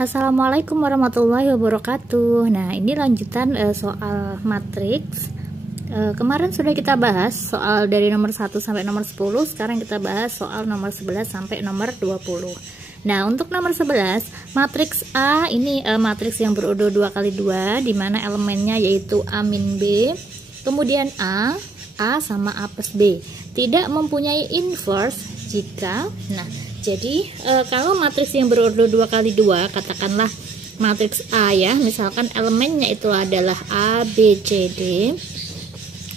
Assalamualaikum warahmatullahi wabarakatuh. Nah, ini lanjutan soal matriks. Kemarin sudah kita bahas soal dari nomor 1 sampai nomor 10. Sekarang kita bahas soal nomor 11 sampai nomor 20. Nah, untuk nomor 11, matriks A ini matriks yang berurut 2x2, di mana elemennya yaitu A min B, kemudian A sama A plus B. Tidak mempunyai inverse jika, jadi kalau matriks yang berurut 2x2, katakanlah matriks A ya, misalkan elemennya itu adalah A, B, C, D.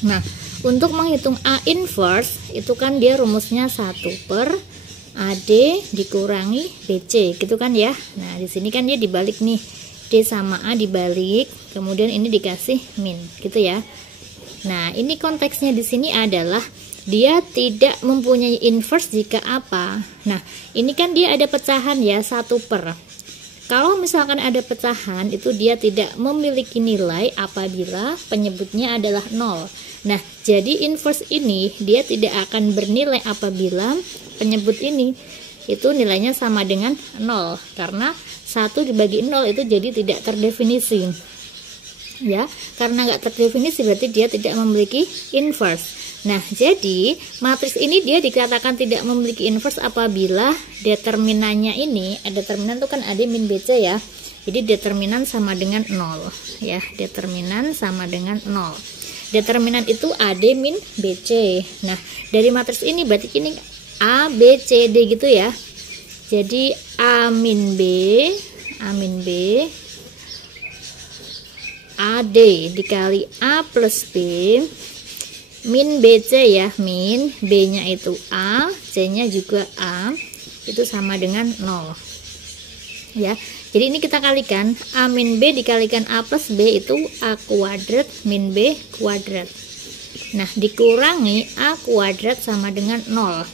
Nah, untuk menghitung A inverse itu kan dia rumusnya 1/AD dikurangi BC, gitu kan ya. Nah, di sini kan dia dibalik nih. D sama A dibalik, kemudian ini dikasih min, gitu ya. Nah, ini konteksnya di sini adalah dia tidak mempunyai inverse jika apa? Nah, ini kan dia ada pecahan ya, 1/. Kalau misalkan ada pecahan, itu dia tidak memiliki nilai apabila penyebutnya adalah 0. Nah, jadi inverse ini dia tidak akan bernilai apabila penyebut ini itu nilainya sama dengan 0. Karena 1 dibagi 0 itu jadi tidak terdefinisi. Ya, karena nggak terdefinisi berarti dia tidak memiliki inverse. Nah, jadi matriks ini dia dikatakan tidak memiliki inverse apabila determinannya ini, determinan itu kan AD min BC ya. Jadi determinan sama dengan 0 ya, determinan sama dengan 0. Determinan itu AD min BC. Nah, dari matriks ini berarti ini A, B, C, D gitu ya. Jadi A min B AD dikali A plus B min BC ya, min B nya itu A, C nya juga A, itu sama dengan 0 ya. Jadi ini kita kalikan, A min B dikalikan A plus B itu A kuadrat min B kuadrat. Nah, dikurangi A kuadrat sama dengan 0.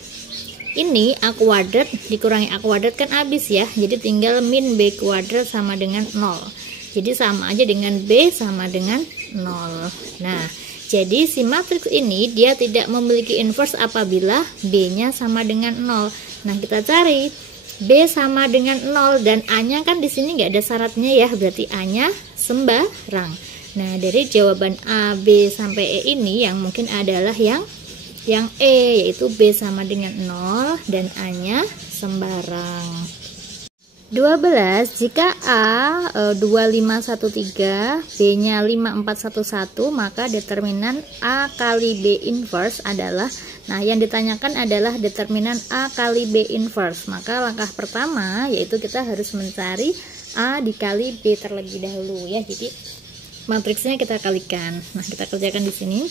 Ini A kuadrat dikurangi A kuadrat kan habis ya, jadi tinggal min B kuadrat sama dengan 0. Jadi sama aja dengan B sama dengan 0. Nah, jadi si matriks ini dia tidak memiliki inverse apabila B-nya sama dengan 0. Nah, kita cari B sama dengan 0 dan A-nya kan di sini nggak ada syaratnya ya, berarti A-nya sembarang. Nah, dari jawaban A, B sampai E ini yang mungkin adalah yang E, yaitu B sama dengan 0 dan A-nya sembarang. 12, jika A 2513, B-nya 5411, maka determinan A kali B inverse adalah, nah yang ditanyakan adalah determinan A kali B inverse. Maka langkah pertama yaitu kita harus mencari A dikali B terlebih dahulu ya. Jadi matriksnya kita kalikan. Nah, kita kerjakan di sini.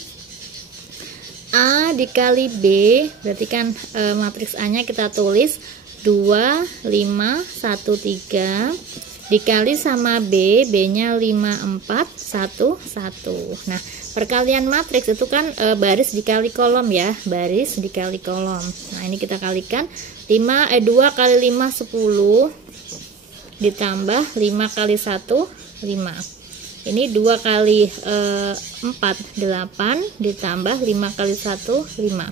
A dikali B, berarti kan matriks A-nya kita tulis 2, 5, 1, 3 dikali sama B, B-nya 5, 4, 1, 1. Nah, perkalian matriks itu kan baris dikali kolom ya, baris dikali kolom. Nah, ini kita kalikan 2 kali 5, 10 ditambah 5 kali 1, 5. Ini 2 kali 4, 8 ditambah 5 kali 1, 5.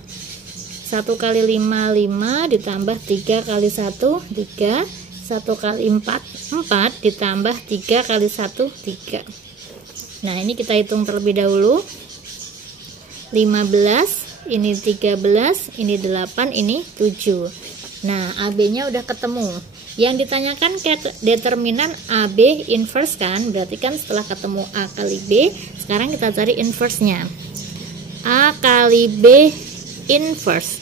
1 kali 5, 5 ditambah 3 kali 1, 3. 1 kali 4, 4 ditambah 3 kali 1, 3. Nah, ini kita hitung terlebih dahulu. 15, ini 13, ini 8, ini 7. Nah, AB-nya udah ketemu. Yang ditanyakan determinan AB inverse kan, berarti kan setelah ketemu A kali B, sekarang kita cari inverse-nya. A kali B inverse.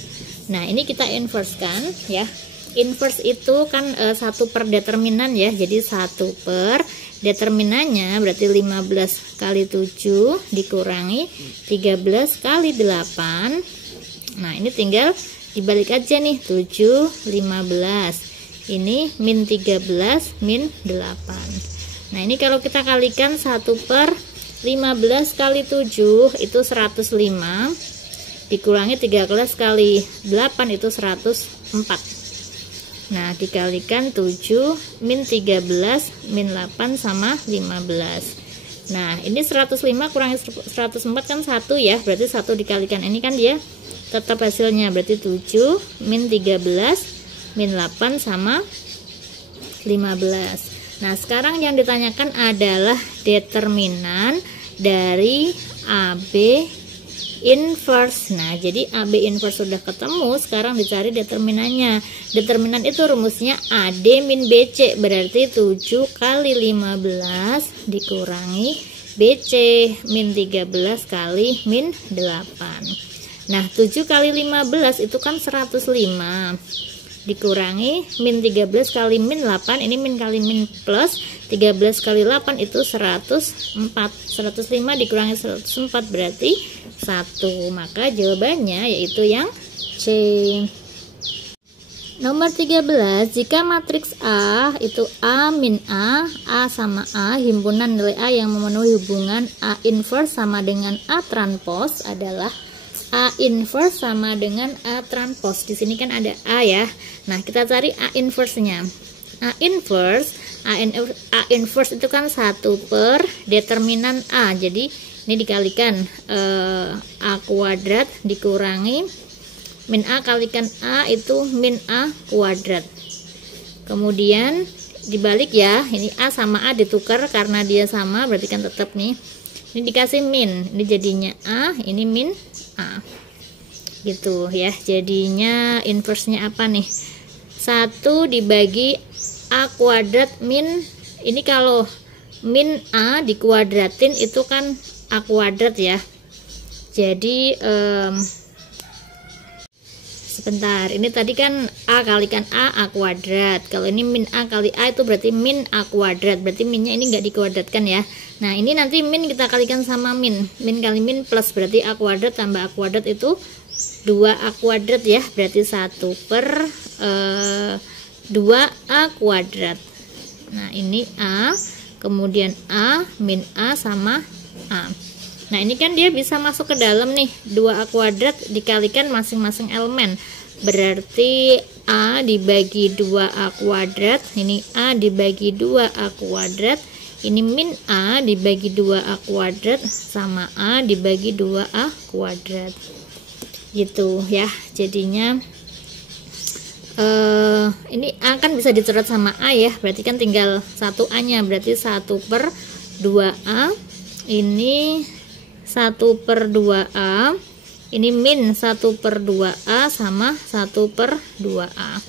Nah, ini kita inverse kan ya. Inverse itu kan 1 per determinan ya. Jadi 1 per determinannya berarti 15 kali 7 dikurangi 13 kali 8. Nah, ini tinggal dibalik aja nih, 7, 15. Ini min 13 min 8. Nah, ini kalau kita kalikan 1 per 15 kali 7 itu 105. Dikurangi 13 kali 8 itu 104. Nah, dikalikan 7 min 13 min 8 sama 15. Nah, ini 105 kurangi 104 kan 1 ya, berarti 1 dikalikan ini kan dia tetap hasilnya, berarti 7 min 13 min 8 sama 15. Nah, sekarang yang ditanyakan adalah determinan dari AB inverse. Nah, jadi AB inverse sudah ketemu, sekarang dicari determinannya. Determinan itu rumusnya AD min BC, berarti 7 kali 15 dikurangi BC min 13 kali min 8. Nah, 7 kali 15 itu kan 105 dikurangi min 13 kali min 8, ini min kali min plus 13 kali 8 itu 104. 105 dikurangi 104 berarti 1. Maka jawabannya yaitu yang C. Nomor 13, jika matriks A itu A min A sama A, himpunan nilai A yang memenuhi hubungan A inverse sama dengan A transpose adalah A inverse sama dengan A transpose. Di sini kan ada A ya. Nah, kita cari A inverse-nya. A inverse itu kan 1 per determinan A. Jadi ini dikalikan A kuadrat dikurangi min A kalikan A itu min A kuadrat. Kemudian dibalik ya, ini A sama A ditukar karena dia sama, berarti kan tetap nih. Ini dikasih min, ini jadinya A, ini min A. Gitu ya. Jadinya inverse-nya apa nih? 1 dibagi A kuadrat min, ini kalau min A dikuadratin itu kan A kuadrat ya. Jadi sebentar, ini tadi kan A kalikan A kuadrat. Kalau ini min A kali A itu berarti min A kuadrat. Berarti minnya ini enggak dikuadratkan ya. Nah, ini nanti min kita kalikan sama min. Min kali min plus berarti A kuadrat tambah A kuadrat itu 2A kuadrat ya. Berarti 1 per 2A kuadrat. Nah, ini A, kemudian A, min A sama A. Nah, ini kan dia bisa masuk ke dalam nih, 2A kuadrat dikalikan masing-masing elemen. Berarti A dibagi 2A kuadrat, ini A dibagi 2A kuadrat, ini min A dibagi 2A kuadrat, sama A dibagi 2A kuadrat. Gitu ya, jadinya ini A kan bisa dicoret sama A ya, berarti kan tinggal 1A nya, berarti 1 per 2A, ini 1 per 2A, ini min 1 per 2A sama 1 per 2A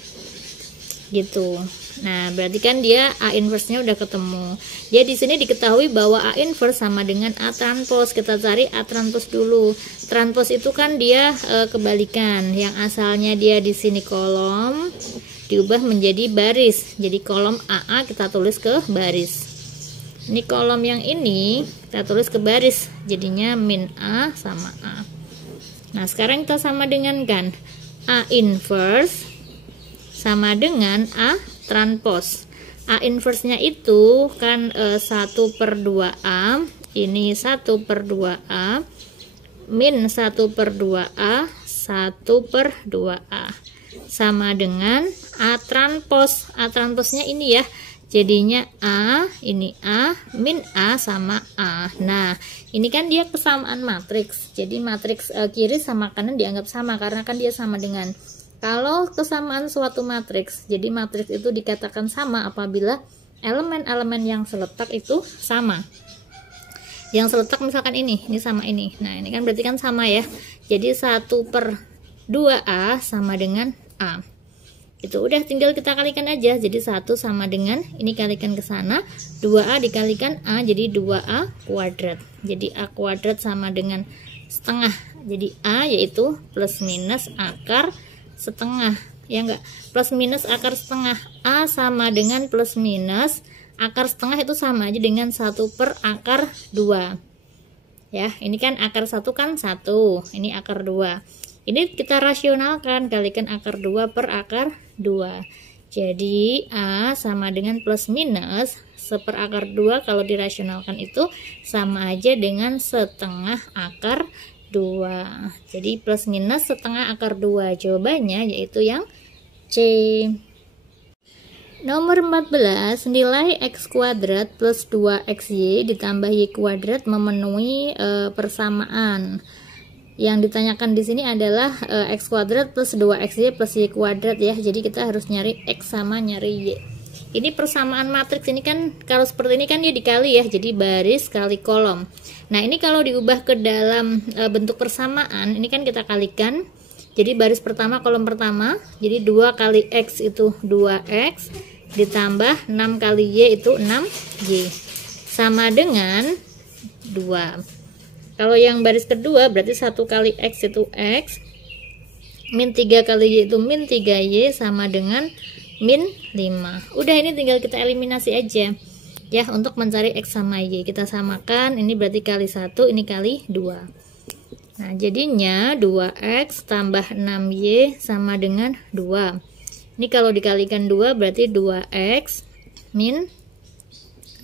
gitu. Nah, berarti kan dia A inverse nya udah ketemu. Jadi di sini diketahui bahwa A inverse sama dengan A transpose. Kita cari A transpose dulu. Transpose itu kan dia kebalikan. Yang asalnya dia di sini kolom diubah menjadi baris. Jadi kolom AA kita tulis ke baris. Ini kolom yang ini kita tulis ke baris, jadinya min A sama A. Nah, sekarang kita sama dengan kan A inverse sama dengan A transpose. A inverse nya itu kan 1 per 2A, ini 1 per 2A, min 1 per 2A, 1 per 2A, sama dengan A transpose. A transpose nya ini ya, jadinya A, ini A, min A sama A. Nah, ini kan dia kesamaan matriks. Jadi matriks kiri sama kanan dianggap sama karena kan dia sama dengan. Kalau kesamaan suatu matriks, jadi matriks itu dikatakan sama apabila elemen-elemen yang seletak itu sama. Yang seletak misalkan ini sama ini. Nah, ini kan berarti kan sama ya. Jadi 1 per 2A sama dengan A. Itu udah tinggal kita kalikan aja. Jadi 1 sama dengan ini kalikan ke sana, 2A dikalikan A jadi 2A kuadrat. Jadi A kuadrat sama dengan setengah. Jadi A yaitu plus minus akar setengah. Ya enggak? Plus minus akar setengah. A sama dengan plus minus akar setengah itu sama aja dengan 1 per akar 2. Ya, ini kan akar 1 kan 1. Ini akar 2. Ini kita rasionalkan, kalikan akar 2 per akar 2. Jadi A sama dengan plus minus seperakar 2 kalau dirasionalkan itu sama aja dengan setengah akar 2. Jadi plus minus setengah akar 2. Jawabannya yaitu yang C. Nomor 14, nilai x kuadrat plus 2xy ditambah y kuadrat memenuhi persamaan. Yang ditanyakan di sini adalah x kuadrat plus 2xy plus y kuadrat ya. Jadi kita harus nyari x sama nyari y. Ini persamaan matriks ini kan kalau seperti ini kan dia dikali ya, jadi baris kali kolom. Nah ini kalau diubah ke dalam bentuk persamaan, ini kan kita kalikan. Jadi baris pertama kolom pertama, jadi 2 kali X itu 2X ditambah 6 kali Y itu 6Y sama dengan 2. Kalau yang baris kedua berarti 1 kali X itu X, min 3 kali Y itu min 3Y sama dengan min 5. Udah, ini tinggal kita eliminasi aja ya untuk mencari X sama Y. Kita samakan, ini berarti kali 1, ini kali 2. Nah jadinya 2X tambah 6Y sama dengan 2. Ini kalau dikalikan 2 berarti 2X min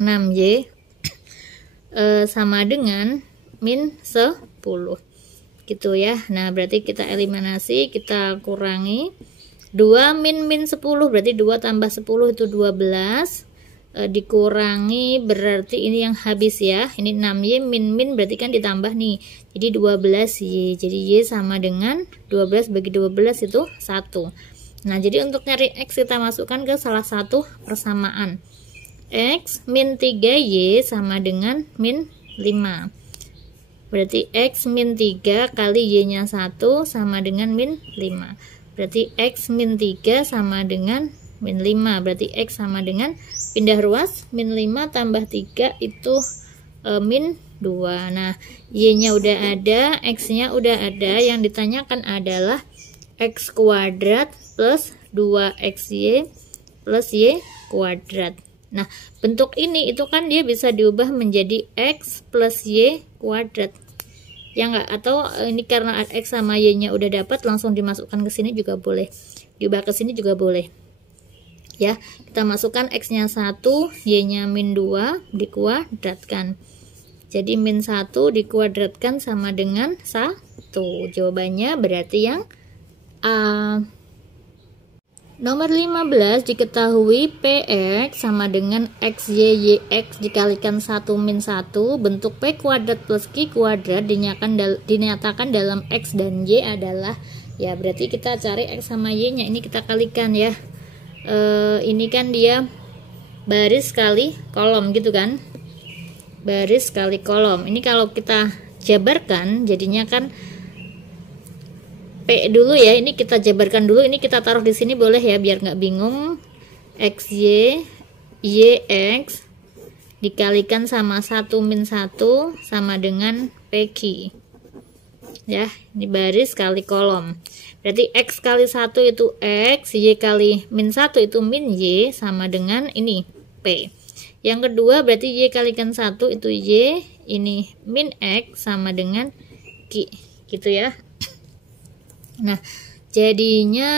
6Y sama dengan min 10 gitu ya. Nah berarti kita eliminasi, kita kurangi 2 min 10 berarti 2 tambah 10 itu 12, dikurangi berarti ini yang habis ya, ini 6Y min berarti kan ditambah nih, jadi 12Y, jadi Y sama dengan 12 bagi 12 itu 1. Nah jadi untuk nyari X kita masukkan ke salah satu persamaan. X min 3Y sama dengan min 5, berarti X min 3 kali Y nya 1 sama dengan min 5, berarti X min 3 sama dengan min 5, berarti X sama dengan pindah ruas, min 5 tambah 3 itu min 2. Nah Y nya udah ada, X nya udah ada, yang ditanyakan adalah X kuadrat plus 2XY plus Y kuadrat. Nah bentuk ini itu kan dia bisa diubah menjadi X plus Y kuadrat ya enggak, atau ini karena X sama Y nya udah dapat langsung dimasukkan ke sini juga boleh, diubah ke sini juga boleh ya. Kita masukkan X nya 1, Y nya min 2 dikuadratkan, jadi min 1 dikuadratkan sama dengan 1. Jawabannya berarti yang A. Nomor 15, diketahui PX sama dengan XY YX dikalikan 1 min 1, bentuk P kuadrat plus Q kuadrat dinyatakan dalam X dan Y adalah, ya berarti kita cari X sama Y nya, ini kita kalikan ya. Ini kan dia baris kali kolom gitu kan, baris kali kolom. Ini kalau kita jabarkan jadinya kan P dulu ya, ini kita jabarkan dulu, ini kita taruh di sini boleh ya biar nggak bingung. XY YX dikalikan sama 1 min 1 sama dengan PQ ya, ini baris kali kolom, berarti X kali 1 itu X, Y kali min 1 itu min Y sama dengan ini P. Yang kedua berarti Y kalikan 1 itu Y, ini min X sama dengan Q gitu ya. Nah, jadinya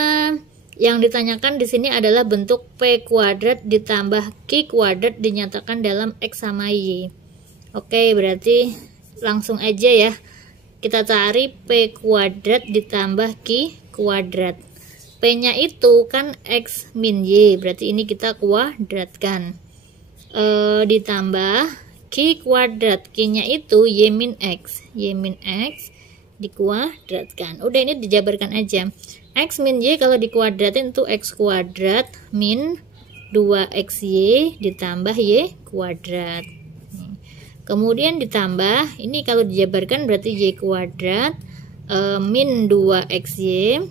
yang ditanyakan di sini adalah bentuk P kuadrat ditambah Q kuadrat dinyatakan dalam X sama Y. Oke, berarti langsung aja ya. Kita cari P kuadrat ditambah Q kuadrat. P-nya itu kan X min Y, berarti ini kita kuadratkan. Ditambah Q kuadrat, Q-nya itu Y min X. Y min X dikuadratkan. Udah, ini dijabarkan aja. X min Y kalau dikuadratin itu X kuadrat min 2XY ditambah Y kuadrat. Kemudian ditambah, ini kalau dijabarkan berarti Y kuadrat min 2XY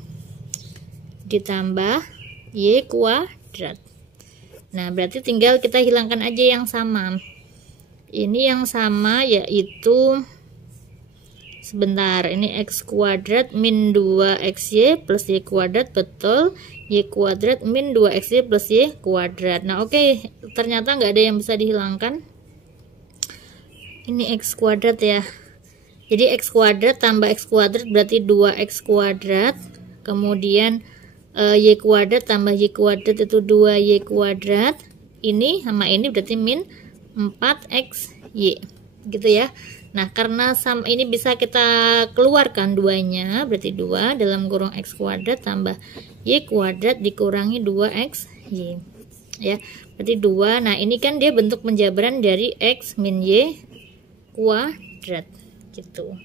ditambah Y kuadrat. Nah, berarti tinggal kita hilangkan aja yang sama. Ini yang sama yaitu, sebentar, ini X kuadrat min 2XY plus Y kuadrat, betul, Y kuadrat min 2XY plus Y kuadrat. Nah oke, ternyata nggak ada yang bisa dihilangkan. Ini X kuadrat ya, jadi X kuadrat tambah X kuadrat berarti 2X kuadrat, kemudian Y kuadrat tambah Y kuadrat itu 2Y kuadrat, ini sama ini berarti min 4XY gitu ya. Nah, karena ini bisa kita keluarkan duanya, berarti 2 dalam kurung X kuadrat tambah Y kuadrat dikurangi 2XY ya, berarti 2. Nah, ini kan dia bentuk penjabaran dari X min Y kuadrat gitu.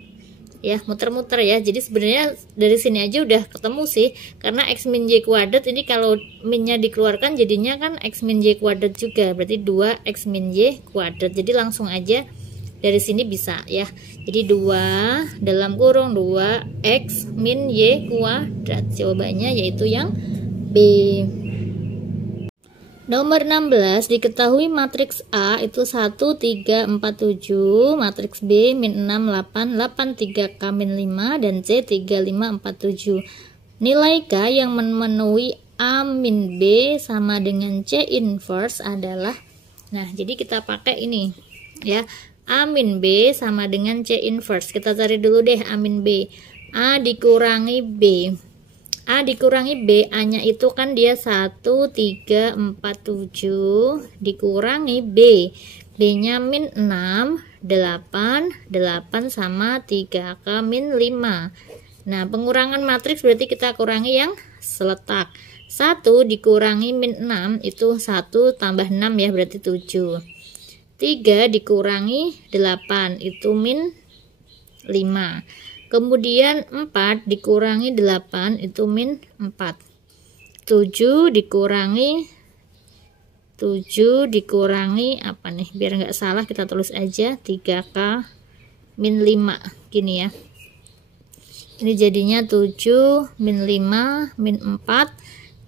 ya, muter-muter ya. Jadi sebenarnya dari sini aja udah ketemu sih, karena X min Y kuadrat ini kalau minnya dikeluarkan jadinya kan X min Y kuadrat juga, berarti 2X min Y kuadrat. Jadi langsung aja dari sini bisa ya. Jadi 2 dalam kurung 2X min Y kuadrat. Jawabannya yaitu yang B. Nomor 16, diketahui matriks A itu 1, 3, 4, 7, matriks B min 6, 8, 8, 3, K min 5, dan C 3, 5, 4, 7. Nilai K yang memenuhi A min B sama dengan C inverse adalah, nah jadi kita pakai ini ya, A min B sama dengan C inverse. Kita cari dulu deh A min B. A dikurangi B. A dikurangi B, A-nya itu kan dia 1, 3, 4, 7 dikurangi B. B-nya min 6, 8, 8 sama 3K min 5. Nah, pengurangan matriks berarti kita kurangi yang seletak. 1 dikurangi min 6 itu 1 tambah 6 ya, berarti 7. 3 dikurangi 8 itu min 5. Kemudian 4 dikurangi 8 itu min 4. 7 dikurangi apa nih? Biar nggak salah kita tulis aja 3K min 5 gini ya. Ini jadinya 7 min 5 min 4.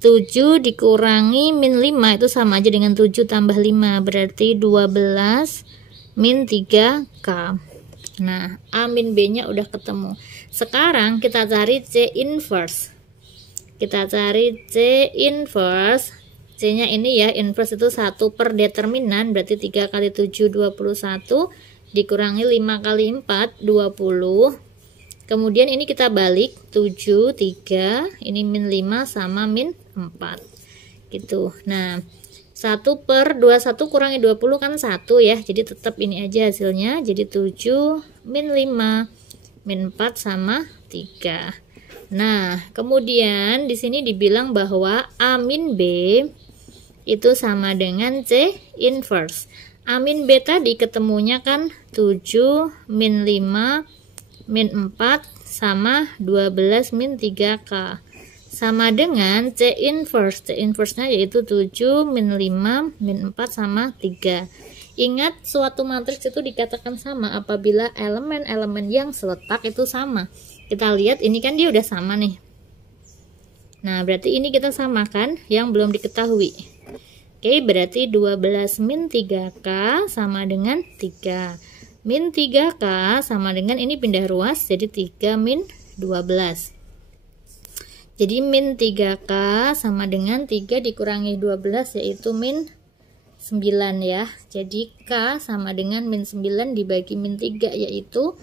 7 dikurangi min 5 itu sama aja dengan 7 tambah 5, berarti 12 min 3K. Nah, A min B nya udah ketemu. Sekarang kita cari C inverse. Kita cari C inverse. C nya ini ya, inverse itu 1 per determinan, berarti 3 kali 7 21 dikurangi 5 kali 4 20. Kemudian ini kita balik 7 3, ini min 5 sama min 4 gitu. Nah, 1 per 21 kurangi 20 kan 1 ya, jadi tetap ini aja hasilnya, jadi 7 min 5 min 4 sama 3. Nah, kemudian di sini dibilang bahwa A min B itu sama dengan C inverse. A min B tadi ketemunya kan 7 min 5 min 4 sama 12 min 3K. Sama dengan C inverse. C inverse-nya yaitu 7 min 5 min 4 sama 3. Ingat, suatu matriks itu dikatakan sama apabila elemen-elemen yang seletak itu sama. Kita lihat ini kan dia udah sama nih. Nah, berarti ini kita samakan yang belum diketahui. Oke, berarti 12 min 3K sama dengan 3. Min 3K sama dengan ini pindah ruas jadi 3 min 12. Jadi min 3K sama dengan 3 dikurangi 12 yaitu min 9 ya. Jadi K sama dengan min 9 dibagi min 3 yaitu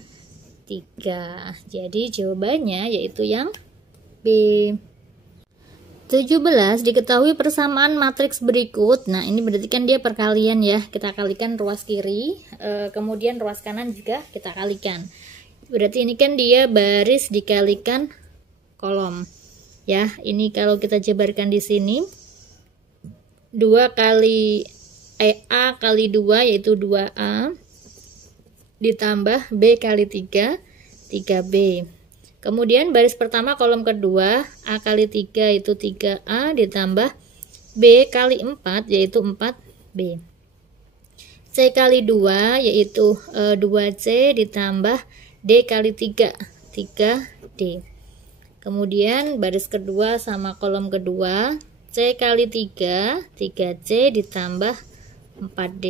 3. Jadi jawabannya yaitu yang B. 17, diketahui persamaan matriks berikut. Nah, ini berarti kan dia perkalian ya. Kita kalikan ruas kiri, kemudian ruas kanan juga kita kalikan. Berarti ini kan dia baris dikalikan kolom. Ya, ini kalau kita jabarkan di sini 2 kali A kali 2 yaitu 2A ditambah B kali 3 3B. Kemudian baris pertama kolom kedua A kali 3 itu 3A ditambah B kali 4 yaitu 4B. C kali 2 yaitu 2C ditambah D kali 3 3D. Kemudian baris kedua sama kolom kedua C kali 3 3C ditambah 4D.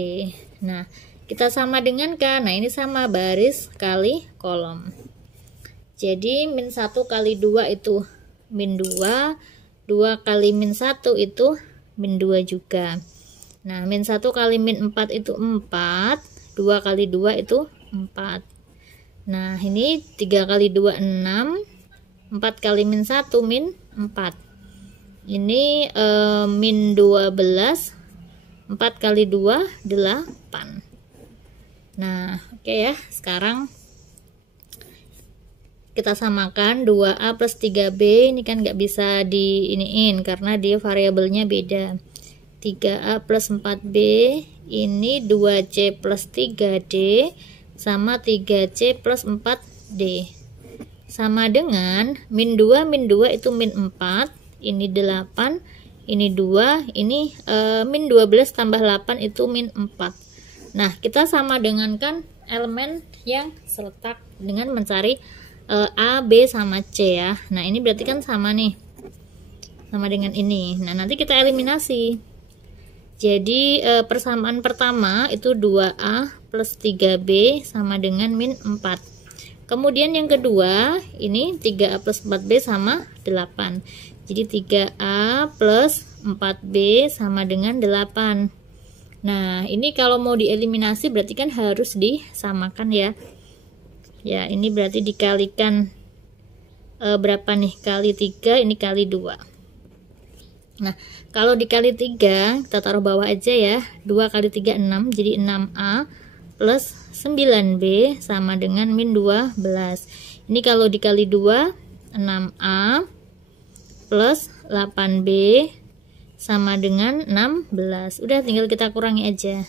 Nah, kita sama dengan K. Nah, ini sama baris kali kolom. Jadi min 1 kali 2 itu min 2, 2 kali min 1 itu min 2 juga. Nah, min 1 kali min 4 itu 4, 2 kali 2 itu 4. Nah, ini 3 kali 2 6, 4 kali min 1 min 4. Ini min 12, 4 kali 2 8. Nah, oke ya. Sekarang kita samakan 2A plus 3B. Ini kan nggak bisa diiniin karena dia variabelnya beda. 3A plus 4B ini 2C plus 3D sama 3C plus 4D. sama dengan min 2 itu min 4, ini 8, ini 2, ini min 12 tambah 8 itu min 4. Nah, kita sama dengan kan elemen yang seletak dengan mencari A, B, sama C ya. Nah, ini berarti kan sama nih, sama dengan ini. Nah, nanti kita eliminasi. Jadi persamaan pertama itu 2A plus 3B sama dengan min 4. Kemudian yang kedua, ini 3A plus 4B sama 8. Jadi 3A plus 4B sama dengan 8. Nah, ini kalau mau dieliminasi berarti kan harus disamakan ya. Ya, ini berarti dikalikan berapa nih? Kali 3, ini kali 2. Nah, kalau dikali 3, kita taruh bawah aja ya. 2 kali 3, 6. Jadi 6A plus 9B sama dengan min 12. Ini kalau dikali 2, 6A plus 8B sama dengan 16. Udah, tinggal kita kurangi aja.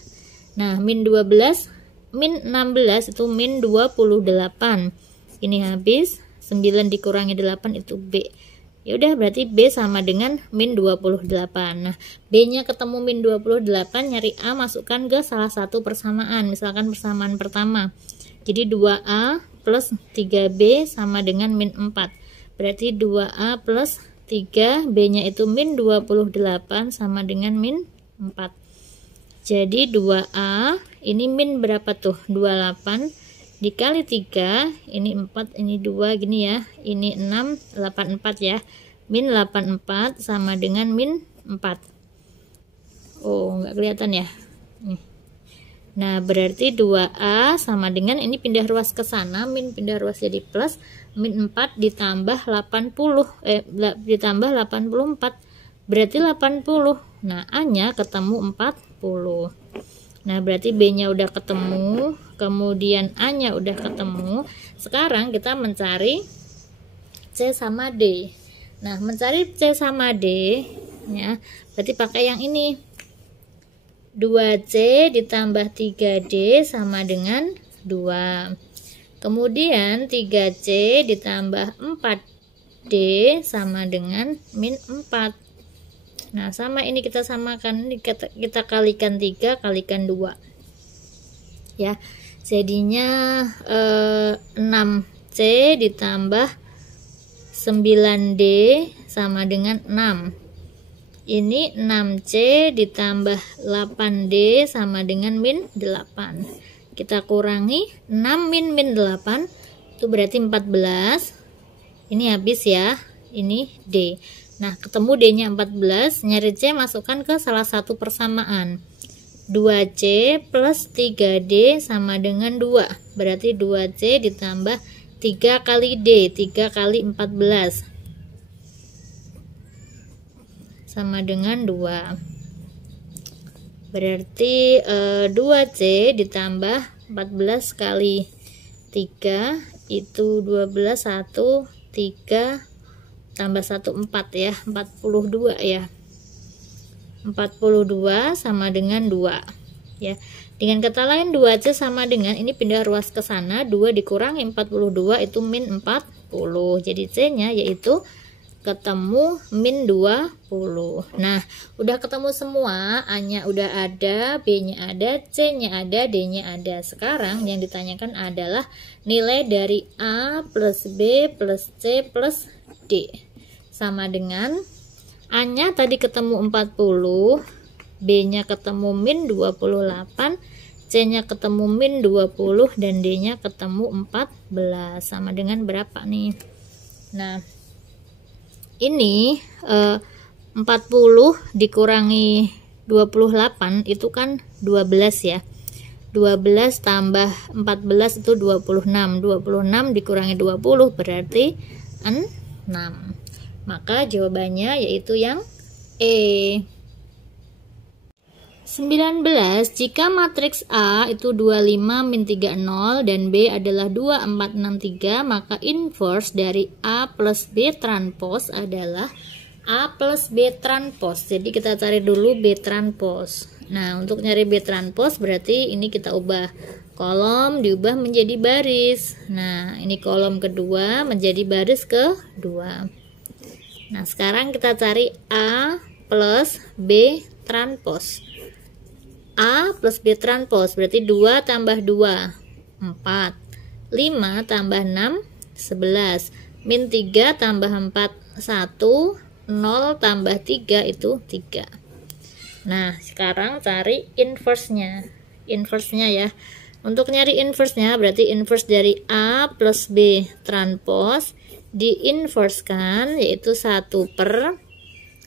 Nah, min 12, min 16 itu min 28. Ini habis, 9 dikurangi 8 itu B. Ya udah, berarti B sama dengan min 28. Nah, B-nya ketemu min 28, nyari A, masukkan ke salah satu persamaan. Misalkan persamaan pertama. Jadi 2A plus 3B sama dengan min 4. Berarti 2A plus 3, B-nya itu min 28 sama dengan min 4. Jadi 2A, ini min berapa tuh? 28 dikali 3, ini 4, ini 2, gini ya. Ini 6, 84 ya. Min 84 sama dengan min 4. Oh, nggak kelihatan ya. Nih. Nah, berarti 2A sama dengan, ini pindah ruas ke sana, min pindah ruas jadi plus, min 4 ditambah 80, ditambah 84, berarti 80. Nah, A-nya ketemu 40. Nah, berarti B-nya udah ketemu, kemudian A-nya udah ketemu. Sekarang kita mencari C sama D. Nah, mencari C sama D ya, berarti pakai yang ini. 2C ditambah 3D sama dengan 2. Kemudian 3C ditambah 4D sama dengan min 4. Nah, sama ini kita samakan, ini kita kalikan 3 kalikan 2 ya, jadinya 6C ditambah 9D sama dengan 6. Ini 6C ditambah 8D sama dengan min 8. Kita kurangi 6 min 8 itu berarti 14. Ini habis ya, ini D. Nah, ketemu D-nya 14, nyari C, masukkan ke salah satu persamaan. 2C plus 3D sama dengan 2. Berarti 2C ditambah 3 kali D, 3 kali 14 sama dengan 2. Berarti 2C ditambah 14 kali 3 itu 12, 1, 3 tambah 1, 4 ya, 42 ya. 42 sama dengan 2 ya. Dengan kata lain 2C sama dengan, ini pindah ruas ke sana, 2 dikurangi 42 itu min 40. Jadi C-nya yaitu ketemu min 20. Nah, udah ketemu semua, A-nya udah ada, B-nya ada, C-nya ada, D-nya ada. Sekarang yang ditanyakan adalah nilai dari A plus B plus C plus D. Sama dengan A-nya tadi ketemu 40, B-nya ketemu min 28, C-nya ketemu min 20, dan D-nya ketemu 14. Sama dengan berapa nih? Nah, ini 40 dikurangi 28 itu kan 12 ya. 12 tambah 14 itu 26. 26 dikurangi 20 berarti 6. Maka jawabannya yaitu yang E. 19. Jika matriks A itu 25 min 30 dan B adalah 2, 4, 6, 3, maka inverse dari A plus B transpose adalah A plus B transpose. Jadi kita cari dulu B transpose. Nah, untuk nyari B transpose berarti ini kita ubah kolom diubah menjadi baris. Nah, ini kolom kedua menjadi baris kedua. Nah, sekarang kita cari A plus B transpose. A plus B transpose berarti 2 tambah 2, 4. 5 tambah 6, 11. Min 3 tambah 4, 1. 0 tambah 3 itu 3. Nah, sekarang cari inverse-nya. Inverse-nya ya. Untuk nyari inverse-nya berarti inverse dari A plus B transpose diinversekan, yaitu 1 per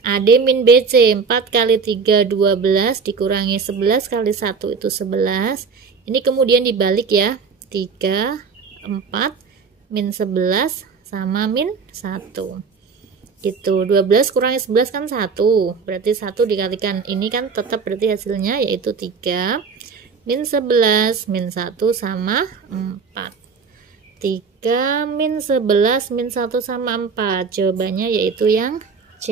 AD min BC. 4 kali 3 12 dikurangi 11 kali 1 itu 11. Ini kemudian dibalik ya. 3 4 min 11 sama min 1 gitu. 12 kurangi 11 kan 1, berarti 1 dikalikan ini kan tetap berarti hasilnya yaitu 3 min 11 min 1 sama 4. 3 min 11 min 1 sama 4, jawabannya yaitu yang C.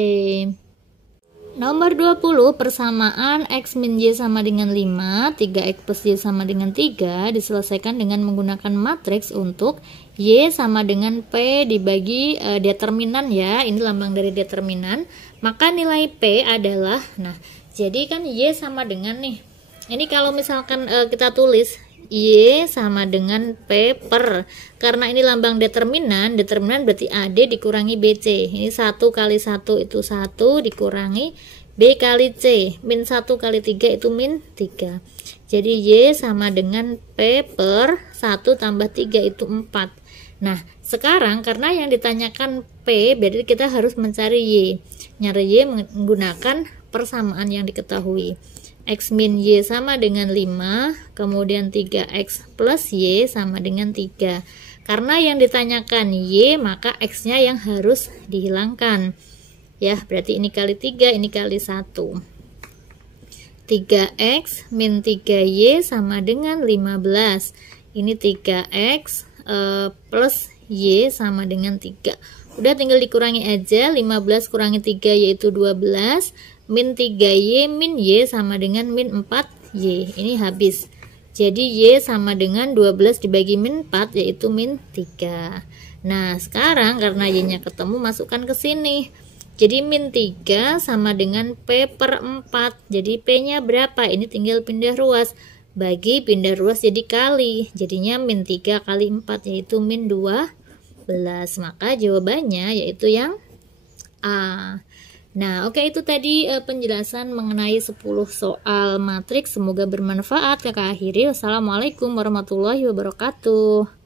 Nomor 20, persamaan X min Y sama dengan 5, 3X plus Y sama dengan 3 diselesaikan dengan menggunakan matriks untuk Y sama dengan P dibagi determinan ya, ini lambang dari determinan, maka nilai P adalah, nah jadi kan Y sama dengan nih, ini kalau misalkan kita tulis Y sama dengan P per, karena ini lambang determinan, determinan berarti AD dikurangi BC, ini 1 kali 1 itu 1 dikurangi B kali C, min 1 kali 3 itu min 3, jadi Y sama dengan P per 1 tambah 3 itu 4. Nah sekarang karena yang ditanyakan P, berarti kita harus mencari Y, nyari Y menggunakan persamaan yang diketahui. X min Y sama dengan 5, kemudian 3X plus Y sama dengan 3. Karena yang ditanyakan Y, maka X-nya yang harus dihilangkan. Ya, berarti ini kali 3, ini kali 1. 3X min 3Y sama dengan 15. Ini 3X plus Y sama dengan 3. Udah tinggal dikurangi aja, 15 kurangi 3 yaitu 12. Min 3Y min Y sama dengan min 4Y, ini habis, jadi Y sama dengan 12 dibagi min 4 yaitu min 3. Nah sekarang karena Y nya ketemu, masukkan ke sini, jadi min 3 sama dengan P per 4, jadi P nya berapa, ini tinggal pindah ruas, bagi pindah ruas jadi kali, jadinya min 3 kali 4 yaitu min 12, maka jawabannya yaitu yang A. Nah, oke, itu tadi penjelasan mengenai 10 soal matriks. Semoga bermanfaat. Kakak akhiri. Wassalamualaikum warahmatullahi wabarakatuh.